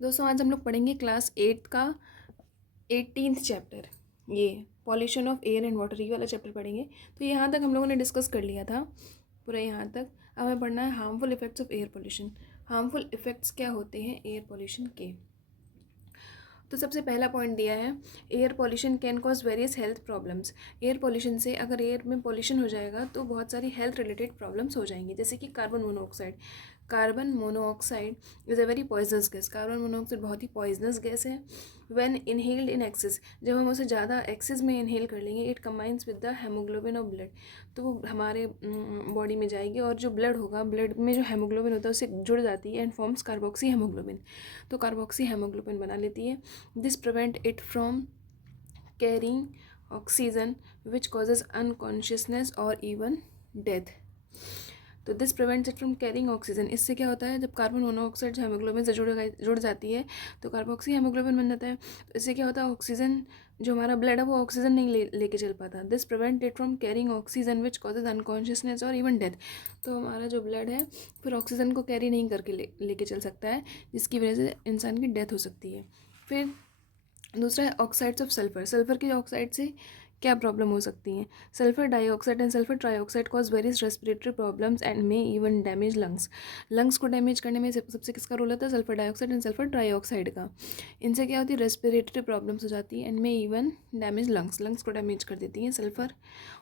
दोस्तों आज हम लोग पढ़ेंगे क्लास 8 का 18th चैप्टर। ये pollution of air and water, ये वाला चैप्टर पढ़ेंगे। तो यहाँ तक हम लोगों ने डिस्कस कर लिया था पूरा यहाँ तक। अब हमें पढ़ना है harmful effects of air pollution. Harmful effects क्या होते हैं एयर पोल्यूशन के। तो सबसे पहला पॉइंट दिया है, air pollution can cause various health problems. Air pollution से अगर एयर में पोल्यूशन हो जाएगा तो बहुत सारी हेल्थ रिलेटेड प्रॉब्लम्स हो जाएंगी, जैसे कि carbon monoxide. Carbon monoxide is a very poisonous gas. Carbon monoxide बहुत ही पॉइजनस गैस है। व्हेन इनहेल्ड इन एक्सेस, जब हम उसे ज़्यादा एक्सेस में इनहेल कर लेंगे, it combines with the haemoglobin of blood, तो वो हमारे बॉडी में जाएगी और जो ब्लड होगा, ब्लड में जो हेमोग्लोबिन होता है उससे जुड़ जाती है एंड फॉर्म्स कार्बोक्सी हेमोग्लोबिन। तो कार्बोक्सी हेमोग्लोबिन बना लेती है। This prevent it from carrying oxygen which causes unconsciousness और इवन डेथ। तो this prevents it from carrying oxygen. इससे क्या होता है, जब कार्बन मोनोऑक्साइड जो हेमोग्लोबिन से जुड़ जाती है तो कार्बोक्सी हेमोग्लोबिन बन जाता है। तो इससे क्या होता है, ऑक्सीजन जो हमारा ब्लड है वो ऑक्सीजन नहीं लेके चल पाता। This prevent it from carrying oxygen which causes unconsciousness और इवन डेथ। तो हमारा जो ब्लड है फिर ऑक्सीजन को कैरी नहीं करके लेके चल सकता है, जिसकी वजह से इंसान की डेथ हो सकती है। फिर दूसरा है ऑक्साइड्स ऑफ सल्फर। सल्फर के ऑक्साइड से क्या प्रॉब्लम हो सकती हैं। Sulphur dioxide and sulphur trioxide cause various respiratory problems and may even damage lungs. Lungs को डैमेज करने में सबसे किसका रोल होता है, sulphur dioxide and sulphur trioxide का। इनसे क्या होती है, रेस्पिरेटरी प्रॉब्लम्स हो जाती है and may even damage lungs, lungs को डैमेज कर देती हैं सल्फर,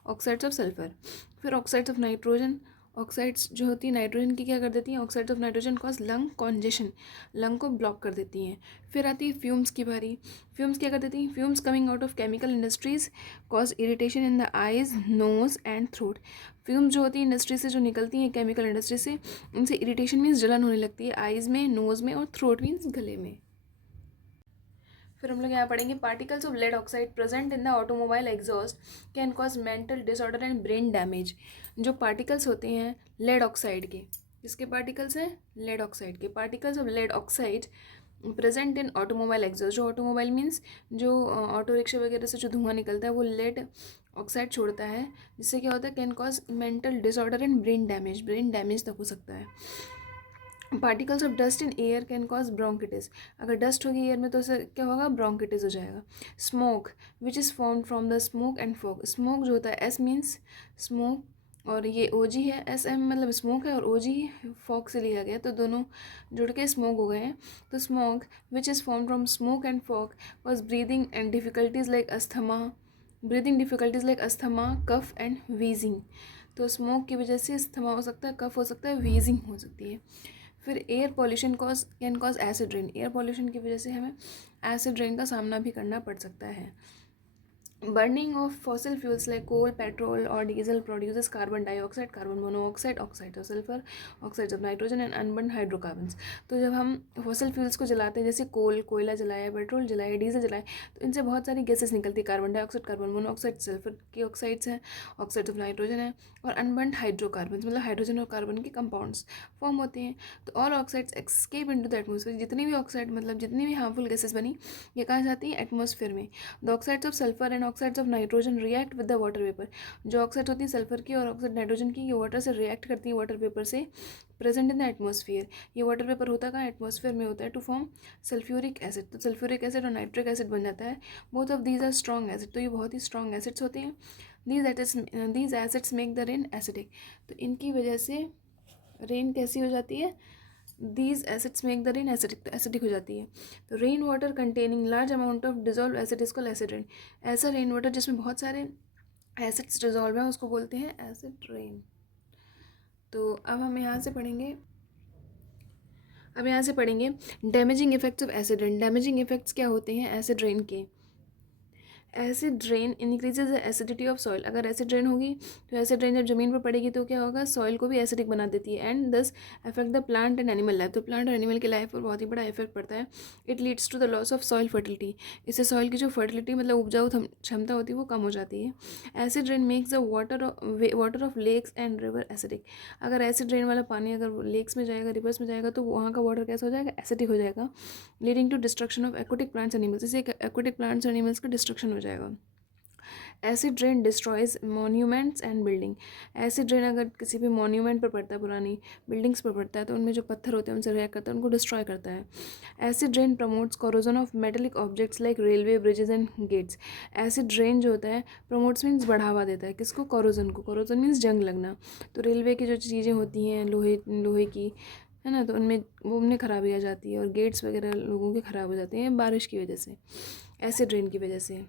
ऑक्साइड्स ऑफ सल्फर। फिर ऑक्साइड्स ऑफ नाइट्रोजन। ऑक्साइड्स जो होती है नाइट्रोजन की क्या कर देती हैं, oxides of nitrogen cause lung congestion, lung को ब्लॉक कर देती हैं। फिर आती है फ्यूम्स की बारी। फ्यूम्स क्या कर देती हैं, fumes coming out of chemical industries cause irritation in the eyes, nose and throat. Fumes जो होती है इंडस्ट्री से जो निकलती हैं, केमिकल इंडस्ट्री से, उनसे इरिटेशन मीन्स जलन होने लगती है आइज़ में, नोज़ में, और थ्रोट मीन्स गले में। फिर हम लोग यहाँ पढ़ेंगे particles of lead oxide present in the automobile exhaust can cause mental disorder and brain damage. जो पार्टिकल्स होते हैं लेड ऑक्साइड के, किसके पार्टिकल्स हैं, लेड ऑक्साइड के। Particles of lead oxide present in automobile exhaust, जो ऑटोमोबाइल मीन्स जो auto rickshaw वगैरह से जो धुआं निकलता है वो लेड ऑक्साइड छोड़ता है, जिससे क्या होता है, can cause mental disorder and brain damage, brain damage तक हो सकता है। Particles of dust in air can cause bronchitis. अगर डस्ट होगी एयर में तो उससे क्या होगा, ब्रोंकिटिस हो जाएगा। Smoke which is form from the smoke and fog. Smoke जो होता है, एस मीन्स स्मोक और ये ओ जी है, एस एम मतलब स्मोक है और ओ जी फॉग से लिया गया, तो दोनों जुड़ के स्मोक हो गए हैं। तो smoke which is form from smoke and fog cause breathing and difficulties like asthma, breathing difficulties like asthma, cough and wheezing. तो स्मोक की वजह से अस्थमा हो सकता है, कफ हो सकता है, वीजिंग हो सकती है। फिर air pollution can cause acid rain. Air pollution की वजह से हमें एसिड रेन का सामना भी करना पड़ सकता है। Burning of fossil fuels like coal, petrol और diesel produces carbon dioxide, carbon monoxide, oxide of sulphur, oxides of nitrogen and unburn hydrocarbons. तो जब हम फॉसिल फ्यूल्स को जलाते हैं, जैसे कोयला जलाया, पेट्रोल जलाया, डीजल जलाए, तो इनसे बहुत सारी गैसेस निकलती है, carbon dioxide, carbon monoxide, sulphur की ऑक्साइड्स हैं, ऑक्साइड्स ऑफ नाइट्रोजन है, और अनबर्न हाइड्रोकार्बन्स मतलब हाइड्रोजन और कार्बन के कंपाउंड्स फॉर्म होते हैं। तो all oxides escape into the atmosphere. जितनी भी ऑक्साइड मतलब जितनी भी हार्मफुल गैसेस बनी, ये कहाँ जाती हैं, एटमॉस्फेयर में। The oxides of sulphur and oxides of nitrogen react with the water vapour. जो ऑक्साइड होती है सल्फर की और ऑक्साइड नाइट्रोजन की, ये वाटर से रिएक्ट करती है, वाटर वेपर से प्रेजेंट इन द एटमॉस्फेयर। ये वाटर वेपर होता कहाँ, एटमॉस्फेयर में होता है, टू फॉर्म सल्फ्यूरिक एसिड। तो सल्फ्यूरिक एसिड और नाइट्रिक एसिड बन जाता है। Both of these are strong acid, तो ये बहुत ही स्ट्रॉन्ग एसिड्स होते हैं। These acids make the rain acidic. तो इनकी वजह से रेन कैसी हो जाती है, these acids make the rain acidic, तो एसिडिक हो जाती है। तो rain water containing large amount of dissolve acid is called acid rain. ऐसा रेन वाटर जिसमें बहुत सारे एसिड्स डिजॉल्व हैं उसको बोलते हैं एसिड रेन। तो अब हम यहाँ से पढ़ेंगे, damaging effects of acid rain. Damaging effects क्या होते हैं एसिड रेन के। Acid rain increases the acidity of soil. अगर एसिड रेन होगी तो एसिड रेन जब जमीन पर पड़ेगी तो क्या होगा, सॉइल को भी एसिडिक बना देती है and thus affect the plant and animal life. तो प्लांट और एनिमल की लाइफ पर बहुत ही बड़ा इफेक्ट पड़ता है। It leads to the loss of soil fertility. इससे सॉइल की जो फर्टिलिटी मतलब उपजाऊ क्षमता होती है वो कम हो जाती है। Acid rain makes the water of lakes and river acidic. अगर एसिड रेन वाला पानी अगर लेक्स में जाएगा, रिवर्स में जाएगा, तो वहाँ का वाटर कैसा हो जाएगा, एसिडिक हो जाएगा, leading to destruction of aquatic plants animals. इससे एक्वेटिक प्लांट्स और एनिमल्स का डिस्ट्रक्शन हो जाएगा। Acid rain destroys monuments and building. Acid rain अगर किसी भी मॉन्यूमेंट पर पड़ता है, पुरानी बिल्डिंग्स पर पड़ता है, तो उनमें जो पत्थर होते हैं उनसे रिएक्ट करता है, उनको डिस्ट्रॉय करता है। Acid rain promotes corrosion of metallic objects like railway bridges and gates. Acid rain जो होता है प्रमोट्स मीन्स बढ़ावा देता है किसको, कोरोजन को। कोरोजन मीन्स जंग लगना। तो रेलवे की जो चीज़ें होती हैं लोहे की, है ना, तो उनमें वो उनमें खराबी आ जाती है, और गेट्स वगैरह लोगों के ख़राब हो जाते हैं बारिश की वजह से, एसिड रेन की वजह से।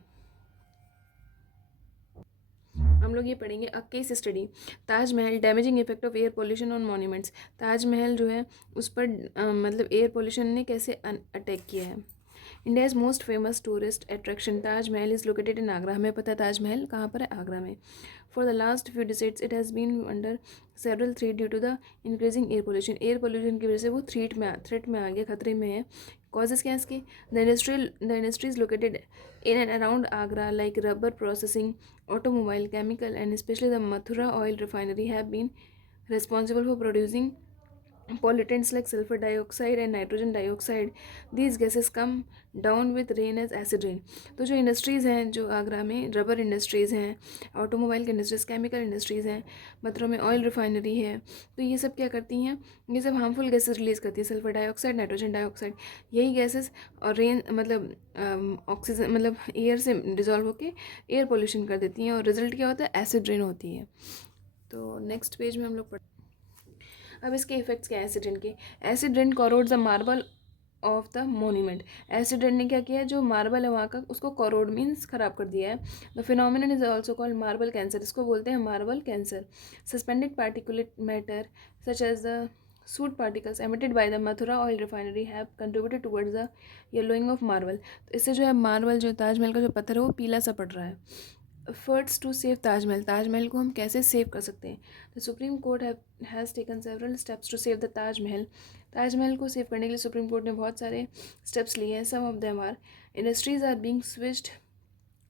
हम लोग ये पढ़ेंगे a case study, Taj Mahal damaging effect of air pollution on monuments. Taj Mahal जो है उस पर मतलब एयर पोल्यूशन ने कैसे अटैक किया है। India's most famous tourist attraction Taj Mahal is located in Agra. हमें पता है ताजमहल कहाँ पर है, आगरा में। For the last few decades it has been under several threat due to the increasing air pollution. Air pollution की वजह से वो थ्रेट में आ गया, खतरे में है। कॉजेज़ क्या है इसके, the industries located in and around Agra like rubber processing, automobile, chemical and especially the Mathura oil refinery have been responsible for producing pollutants like sulfur dioxide and nitrogen dioxide. These gases come down with rain as acid rain. तो जो industries हैं जो आगरा में, rubber industries हैं, automobile की industries, chemical industries हैं, मथुरा में oil refinery है, तो ये सब क्या करती हैं, ये सब हार्मफुल गैसेस रिलीज़ करती है, सल्फर डाइऑक्साइड, नाइट्रोजन डाइऑक्साइड। यही गैसेस और रेन मतलब ऑक्सीजन मतलब एयर से डिजॉल्व होकर एयर पोल्यूशन कर देती हैं, और रिजल्ट क्या होता है, एसिड रेन होती है। तो नेक्स्ट पेज में हम लोग अब इसके इफेक्ट्स क्या है एसिड रेन के। Acid rain corrodes the marble of the monument. Acid rain ने क्या किया है, जो मार्बल है वहाँ का उसको कोरोड मीन्स ख़राब कर दिया है। The phenomenon is also called marble cancer, इसको बोलते हैं marble cancer. Suspended particulate matter such as the soot particles emitted by the Mathura oil refinery have contributed towards the yellowing of marble। तो इससे जो है मार्बल, जो ताजमहल का जो पत्थर है वो पीला सा पड़ रहा है। Efforts to save Taj Mahal, Taj Mahal को हम कैसे सेव कर सकते हैं। The supreme court has taken several steps to save the Taj Mahal. Taj Mahal को सेव करने के लिए सुप्रीम कोर्ट ने बहुत सारे स्टेप्स लिए हैं। Some of them are, industries are being switched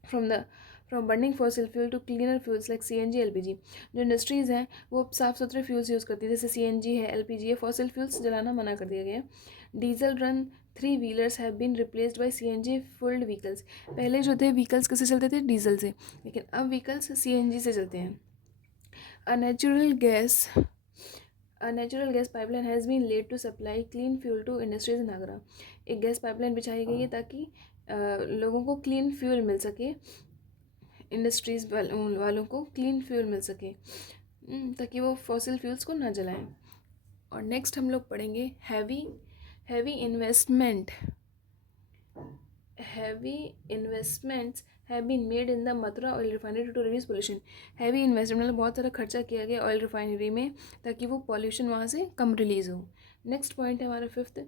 from the from burning fossil fuel to cleaner fuels like CNG LPG। जो इंडस्ट्रीज़ हैं वो साफ़ सुथरे फ्यूल्स यूज़ करती है, जैसे CNG है, LPG है। फॉसिल फ्यूल्स जलाना मना कर दिया गया। Diesel run 3 wheelers have been replaced by CNG fuelled vehicles. पहले जो थे व्हीकल्स किससे चलते थे, डीजल से, लेकिन अब व्हीकल्स CNG से चलते हैं। A natural gas pipeline has been laid to supply clean fuel to industries in Agra. एक गैस पाइपलाइन बिछाई गई है ताकि लोगों को क्लीन फ्यूल मिल सके, इंडस्ट्रीज़ वालों को क्लीन फ्यूल मिल सके, ताकि वो फॉसिल फ्यूल्स को ना जलाएं। और नेक्स्ट हम लोग पढ़ेंगे heavy investments have been made in the Mathura oil refinery to reduce pollution. Heavy investment मतलब बहुत सारा खर्चा किया गया ऑयल रिफाइनरी में ताकि वो पॉल्यूशन वहाँ से कम रिलीज़ हो। नेक्स्ट पॉइंट है हमारा 5th,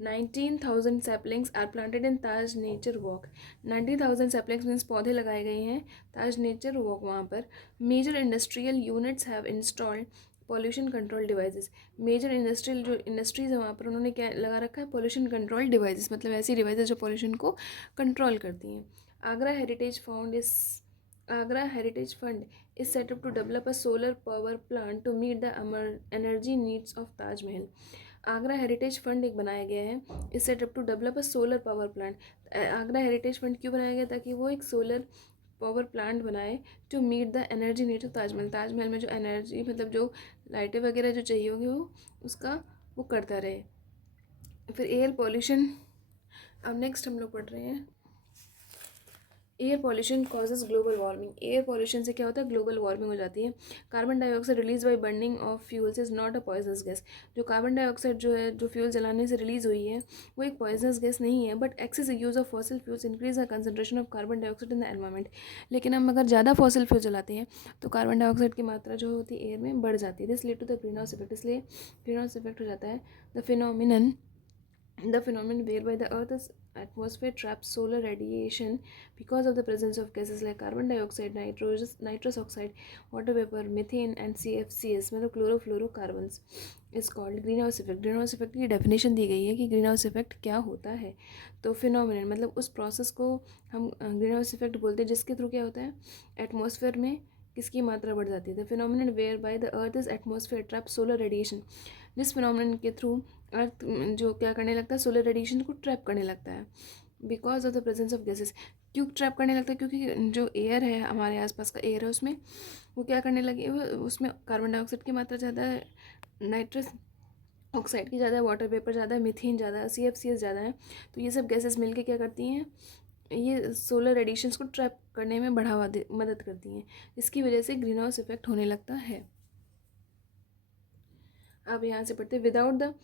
19,000 saplings are planted in Taj nature walk. 90,000 saplings means पौधे लगाए गए हैं ताज नेचर वॉक वहाँ पर। Major industrial units have installed pollution control devices. Major industrial जो इंडस्ट्रीज़ है वहाँ पर उन्होंने क्या लगा रखा है, पॉल्यूशन कंट्रोल डिवाइसेस, मतलब ऐसी डिवाइसेस जो पॉल्यूशन को कंट्रोल करती हैं। Agra heritage fund is set up to develop a solar power plant to meet the energy needs of Taj Mahal। Agra heritage fund एक बनाया गया है, इस set up to develop a solar power plant. Agra heritage fund क्यों बनाया गया, ताकि वो एक सोलर पावर प्लांट बनाए to meet the energy needs of Taj Mahal. Taj Mahal में जो एनर्जी मतलब जो लाइटें वगैरह जो चाहिए होंगी वो उसका वो करता रहे। फिर एयर पॉल्यूशन, अब नेक्स्ट हम लोग पढ़ रहे हैं air pollution causes global warming. Air pollution से क्या होता है, ग्लोबल वार्मिंग हो जाती है। Carbon dioxide release by burning of fuels is not a poisonous gas. जो कार्बन डाइऑक्साइड जो है जो फ्यूल जलाने से रिलीज हुई है वो एक पॉइजनस गैस नहीं है, but excess use of fossil fuels increase the concentration of carbon dioxide in the environment. लेकिन हम अगर ज़्यादा फॉसिल फ्यूल जलाते हैं तो कार्बन डाइऑक्साइड की मात्रा जो होती है एयर में बढ़ जाती है। This lead to the green house effect, इसलिए ग्रीन हाउस इफेक्ट हो जाता है। The phenomenon whereby the earth's atmosphere traps solar radiation because of the presence of gases like carbon dioxide, nitrous oxide, water vapor, methane and CFCs मतलब chlorofluorocarbons is called green house effect. Green house effect की definition दी गई है कि green house effect क्या होता है। तो phenomenon मतलब उस प्रोसेस को हम ग्रीन हाउस इफेक्ट बोलते हैं जिसके थ्रू क्या होता है, एटमॉस्फेयर में किसकी मात्रा बढ़ जाती है। The phenomenon whereby the earth is atmosphere trap solar radiation. जिस फिनोमिनन के थ्रू अर्थ जो क्या करने लगता है, सोलर रेडिएशन को ट्रैप करने लगता है because of the presence of gases. क्यों ट्रैप करने लगता है? क्योंकि जो एयर है, हमारे आसपास का एयर है, उसमें वो क्या करने लगे, उसमें कार्बन डाइऑक्साइड की मात्रा ज़्यादा है, नाइट्रस ऑक्साइड की ज़्यादा है, वाटर वेपर ज़्यादा है, मीथेन ज़्यादा है, CFCs ज़्यादा है। तो ये सब गैसेस मिलके क्या करती हैं, ये सोलर रेडिएशंस को ट्रैप करने में मदद करती हैं। इसकी वजह से ग्रीन हाउस इफेक्ट होने लगता है। अब यहाँ से पढ़ते हैं, without the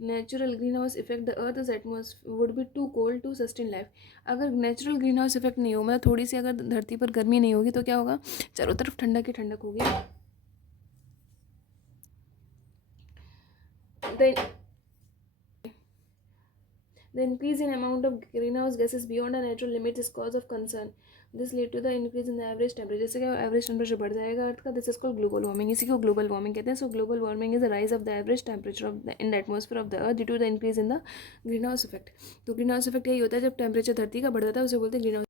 natural green house effect the earth atmosphere would be too cold to sustain life. अगर नेचुरल ग्रीन हाउस इफेक्ट नहीं हो, मतलब थोड़ी सी अगर धरती पर गर्मी नहीं होगी तो क्या होगा, चारों तरफ ठंडक ही ठंडक होगी। The increase in amount of greenhouse gases beyond a natural limit is cause of concern. This lead to the increase in the average temperature. जैसे कि एवरेज टेम्परेचर बढ़ जाएगा अर्थ का, this is called global warming. इसी को global warming कहते हैं। So global warming is the rise of the average temperature of the in the atmosphere of the earth due to the increase in the green house effect. तो green house effect यही होता है, जब temperature धरती का बढ़ जाता है उसे बोलते हैं ग्रीन हाउस